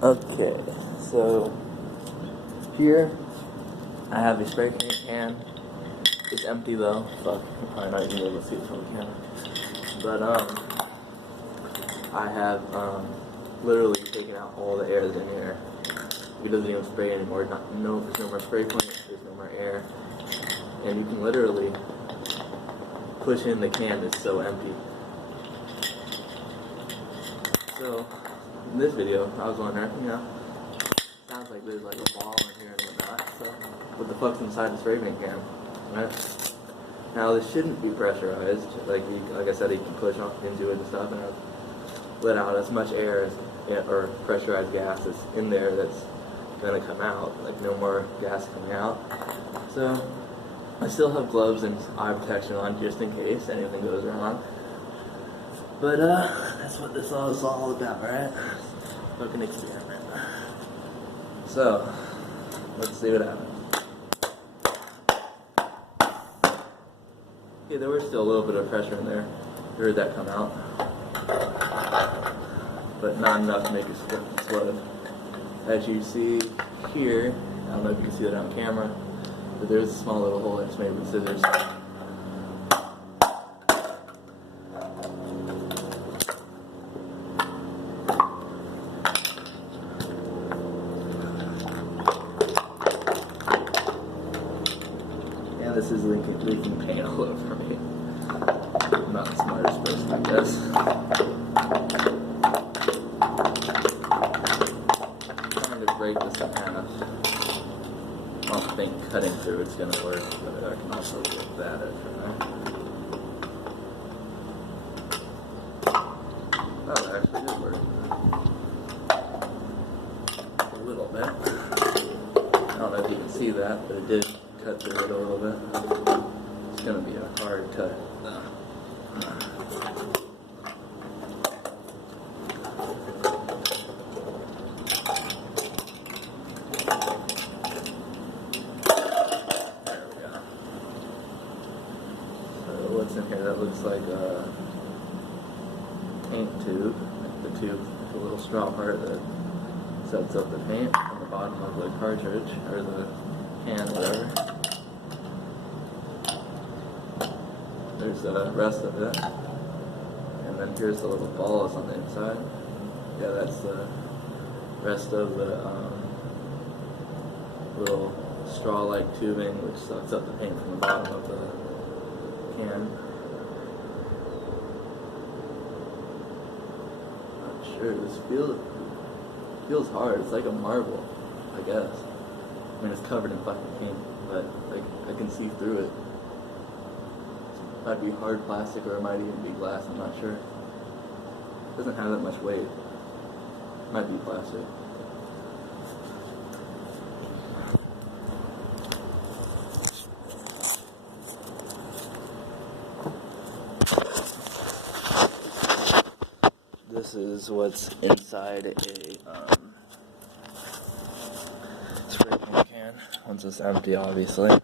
Okay, so here I have a spray paint can. It's empty though. Fuck, you're probably not even able to see it from the camera. But I have literally taken out all the air that's in here. It doesn't even spray anymore. There's no more spray paint. There's no more air, and you can literally push in the can. It's so empty. So in this video, I was wondering, sounds like there's like a ball in here and whatnot. So what the fuck's inside the spray paint can, right? Now this shouldn't be pressurized. Like I said, you can push off into it and stuff, and I've let out as much air or pressurized gas that's in there that's gonna come out. Like no more gas coming out. So I still have gloves and eye protection on just in case anything goes wrong. But that's what this is all about, right? Fucking experiment. So let's see what happens. Okay, there was still a little bit of pressure in there. You heard that come out, but not enough to make it explode. As you see here, I don't know if you can see that on camera, but there's a small little hole that's made with scissors. And this is leaking paint all over me. I'm not the smartest person, I guess. Trying to break this in half. I don't think cutting through it's gonna work, but I can also get that in there. Oh, it actually did work. A little bit. I don't know if you can see that, but it did cut through it a little bit. It's gonna be a hard cut. What's in here? That looks like a paint tube, like the little straw part that sets up the paint on the bottom of the cartridge, or the can, whatever. There's the rest of it, and then here's the little balls on the inside. Yeah, that's the rest of the little straw-like tubing which sucks up the paint from the bottom of the can. Not sure. This feels hard. It's like a marble, I guess. I mean, it's covered in fucking paint, but like I can see through it. It might be hard plastic, or it might even be glass. I'm not sure. It doesn't have that much weight. It might be plastic. This is what's inside a spray paint can, once it's empty, obviously.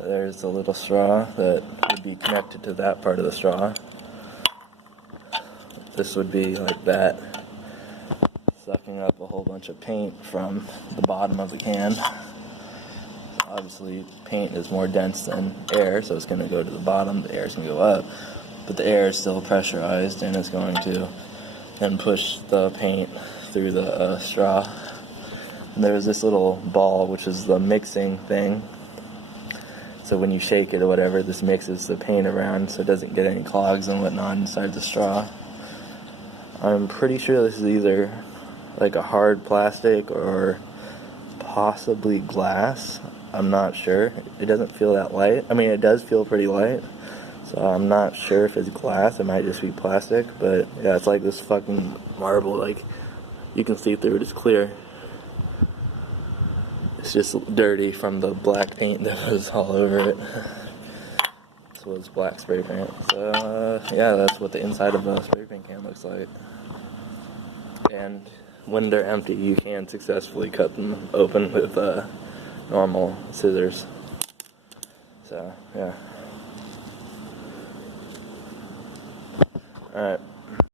There's the little straw that would be connected to that part of the straw. This would be like that, sucking up a whole bunch of paint from the bottom of the can. Obviously, paint is more dense than air, so it's going to go to the bottom, the air is going to go up. But the air is still pressurized, and it's going to then push the paint through the straw. And there's this little ball, which is the mixing thing. So when you shake it or whatever, this mixes the paint around so it doesn't get any clogs and whatnot inside the straw. I'm pretty sure this is either like a hard plastic or possibly glass. I'm not sure. It doesn't feel that light. I mean, it does feel pretty light. So I'm not sure if it's glass. It might just be plastic. But yeah, it's like this fucking marble. Like, you can see through it. It's clear. It's just dirty from the black paint that was all over it. This was black spray paint. So yeah, that's what the inside of a spray paint can looks like. And when they're empty, you can successfully cut them open with normal scissors. So yeah. Alright.